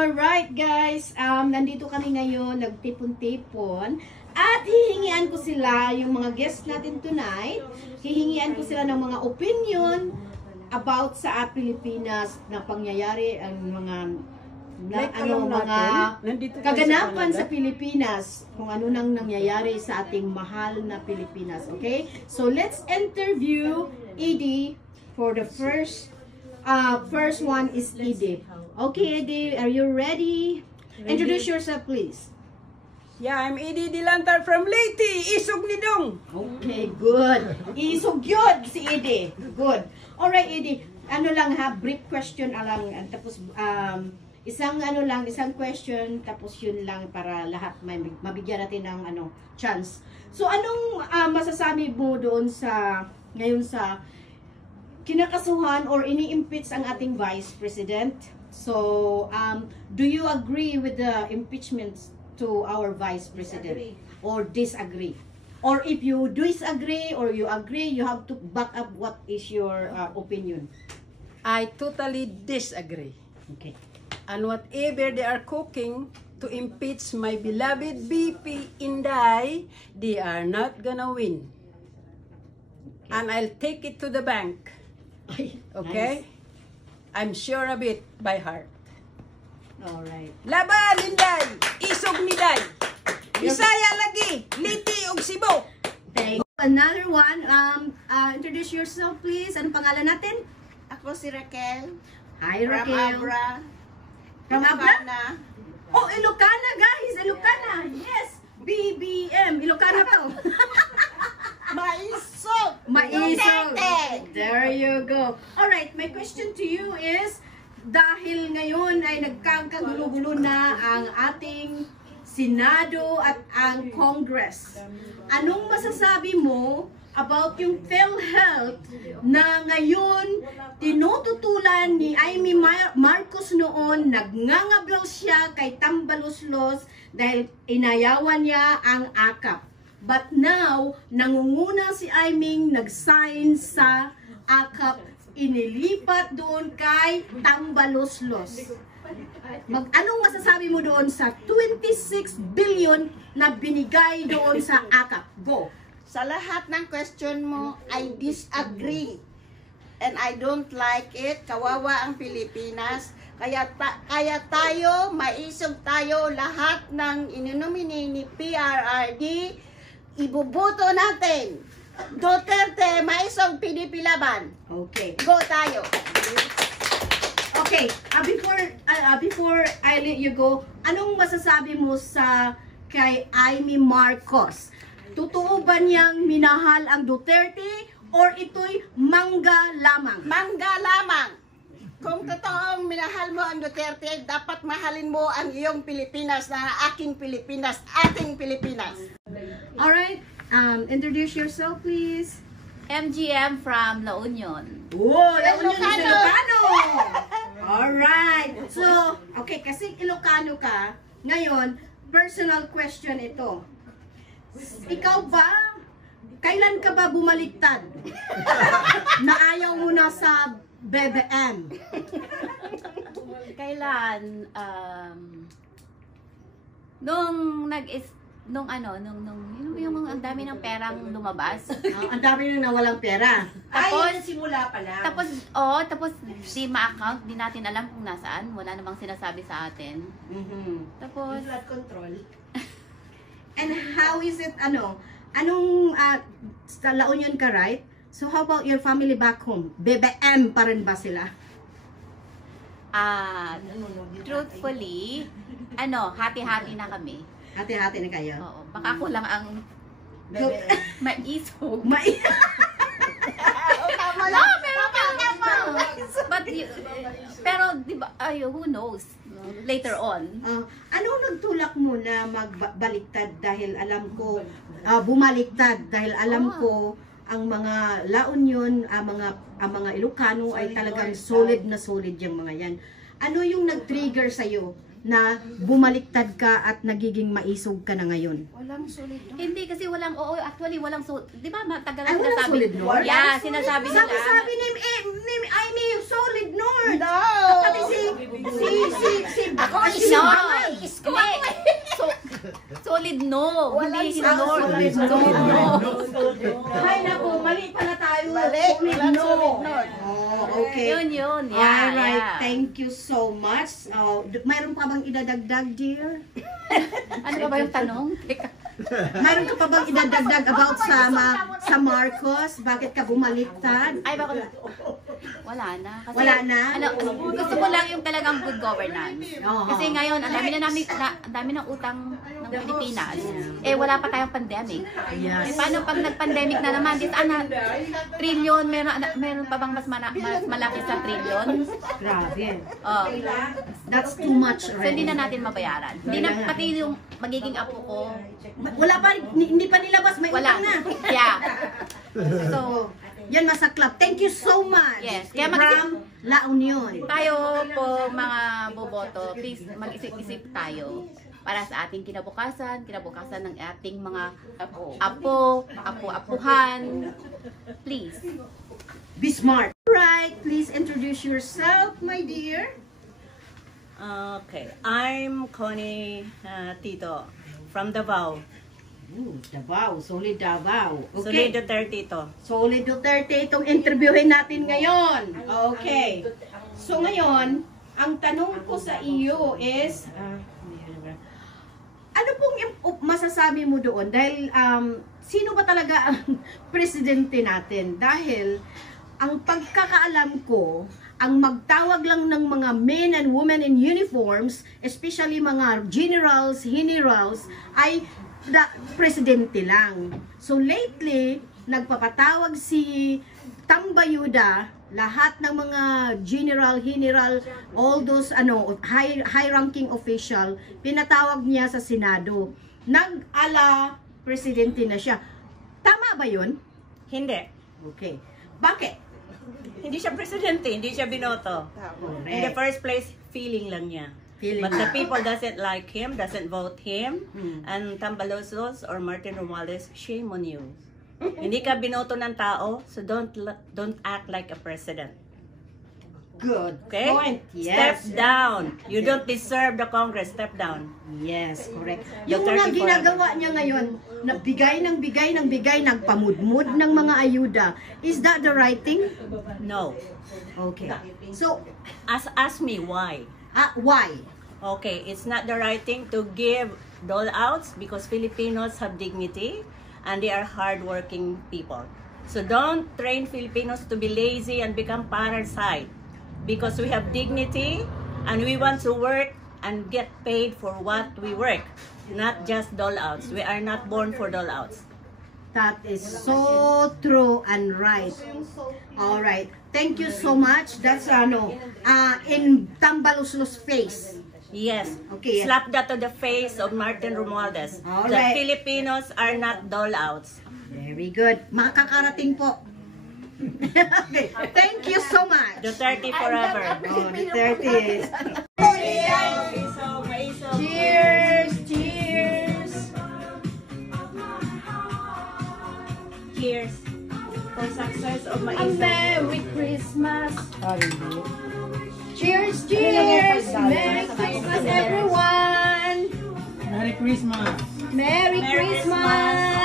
Alright guys, nandito kami ngayon, nagtipon-tipon at hihingian ko sila, yung mga guests natin tonight, hihingian ko sila ng mga opinion about sa Pilipinas na pangyayari, ang mga kaganapan sa Pilipinas, kung ano nang nangyayari sa ating mahal na Pilipinas. Okay? So let's interview Edie for the first one is Edie. Okay, Edie, are you ready? Introduce yourself, please. Yeah, I'm Edie Dilantar from Leyte, Isog Nidong. Okay, good. Isog yun si Edie. Good. Alright, Edie. Ano lang ha, brief question lang. Tapos, isang question, tapos yun lang para lahat mabigyan natin ng chance. So, anong masasabi mo doon ngayon sa kinakasuhan or ini-impeach ang ating Vice President? So, do you agree with the impeachment to our Vice President? Or disagree? Or if you disagree or you agree, you have to back up what is your opinion. I totally disagree. Okay. And whatever they are cooking to impeach my beloved BP Inday, they are not gonna win. Okay. And I'll take it to the bank. Okay? Nice. I'm sure of it by heart. Alright. Laban, Inday! Isog Niday! Bisaya lagi! Liti og Cebu! Okay. Another one, introduce yourself please. Anong pangalan natin? Ako si Raquel. Hi Raquel. From Abra. From Abra? Oh, Ilocana guys! Ilocana! Yes! BBM! Ilocana to! Maisog! Maisog! There you go. Alright, my question to you is, dahil ngayon ay nagkakagulo-gulo na ang ating Senado at ang Congress, anong masasabi mo about yung PhilHealth na ngayon tinututulan ni Amy Marcos noon, nagngangabil siya kay Tambaloslos dahil inayawan niya ang AKAP. But now, nangunguna si Aiming, nag-sign sa AKAP, inilipat doon kay Tambaloslos. Anong masasabi mo doon sa 26 billion na binigay doon sa AKAP? Go! Sa lahat ng question mo, I disagree. And I don't like it. Kawawa ang Pilipinas. Kaya tayo, maisog tayo, lahat ng inonomine ni PRRD, ibubuto natin. Duterte, maisog, PDP laban. Okay. Go tayo. Okay, before I let you go, anong masasabi mo kay Amy Marcos? Totoo ba niyang minahal ang Duterte or ito'y mangga lamang? Mangga lamang. Kung totoong minahal mo ang Duterte, dapat mahalin mo ang iyong Pilipinas na aking Pilipinas, ating Pilipinas. Alright, introduce yourself please. MGM from La Union. Oh, La Union is Ilocano! Alright, so, okay, kasi Ilocano ka, ngayon, personal question ito. Ikaw ba, kailan ka ba bumaliktad na ayaw mo na sa BBM? Kailan? Nung yung ang dami ng perang lumabas. Ang dami nang nawalang pera. Tapos, simula pa lang. Tapos di ma-account, di natin alam kung nasaan. Wala namang sinasabi sa atin. Tapos, flood control. And how is it, anong, sa La Union ka, right? So how about your family back home? BBM pa rin ba sila? Truthfully, hati-hati na kami. Hati-hati na kayo? Oo, baka ako lang ang maisog. Tama lang. Pero di ba, who knows? Later on. Anong nagtulak mo na magbaliktad dahil alam ko, bumaliktad dahil alam ko ang mga La Union, ang mga Ilocano ay talagang solid na solid yung mga yan. Ano yung nag-trigger sa'yo na bumaliktad ka at nagiging maisog ka na ngayon? Walang solid. Hindi kasi walang, oo, actually walang, di ba matagal Ay, na walang sinasabi. solid north? Yeah, sinasabi nila. Sabi ni Amy, solid north. No! Pati Ako No! is Hindi. Solid no. Walang Hindi solid no. solid Solid no. Ay, naku, mali pala tayo. Mali, walang solid north. Oh, okay. Yun. Yeah, Alright, yeah. thank you so much. Mayroon pa bang idadagdag, dear? Ano ba yung tanong? Mayroon ka pa bang idadagdag about sa Marcos? Bakit ka bumaliktad? Ay, bakit? Wala na. Kasi, Wala na? Ano, gusto ko lang yung talagang good governance. Oo. Kasi ngayon, ang dami ng utang ng Pilipinas. Eh, wala pa tayong pandemic. Yes. Eh, paano pag nag-pandemic na naman? Trillion, meron pa bang mas malaki sa trillion? Grabe. Oh. That's too much So, hindi already. na natin mabayaran. Hindi na, pati yung magiging apo ko, Wala pa, hindi pa nilabas, may wala. utang na. Yeah. So, Yan, masaklap. Thank you so much. Yes. Kaya From La Union. tayo po mga boboto, please mag-isip-isip tayo para sa ating kinabukasan ng ating mga apo-apuhan. Please. Be smart. Right, please introduce yourself, my dear. Okay, I'm Connie Tito from Davao. Ooh, Davao, solid Davao. Solid Okay. Duterte ito. Solid Duterte itong interviewin natin ngayon. Okay. So ngayon, ang tanong ko sa iyo is, ano pong masasabi mo doon? Dahil sino ba talaga ang presidente natin? Dahil ang pagkakaalam ko, ang magtawag lang ng mga men and women in uniforms, especially mga generals, ay presidente lang. So lately, nagpapatawag si Tambayuda, lahat ng mga general, all those high-ranking official, pinatawag niya sa Senado. Nag-ala presidente na siya. Tama ba 'yun? Hindi. Okay. Bakit? Hindi siya presidente, hindi siya binoto. In the first place, feeling lang niya. Feeling But the lang. people doesn't like him, doesn't vote him, and Tambaloslos or Martin Romualdez, shame on you. Hindi ka binoto ng tao, so don't act like a president. Good Okay? point. Yes. Step down. You don't deserve the Congress. Step down. Yes, correct. The Yung mga 34 ginagawa niya ngayon, nagbigay ng bigay, nagpamudmud ng mga ayuda, is that the right thing? No. Okay. So, Ask me why. why? Okay, it's not the right thing to give dole-outs because Filipinos have dignity and they are hardworking people. So don't train Filipinos to be lazy and become parasite because we have dignity and we want to work and get paid for what we work, not just dole-outs. We are not born for dole-outs. That is so true and right. All right. Thank you so much. That's in Tambaloslos face. Yes. Okay. Slap that to the face of Martin Romualdez. All The right. Filipinos are not dole-outs. Very good. Makakarating po. Okay. Thank you so much. Duterte forever. Oh, Duterte. Cheers! Cheers! Cheers for success of my A Merry Christmas! Cheers! Cheers! Merry Christmas, everyone! Merry Christmas! Merry Christmas!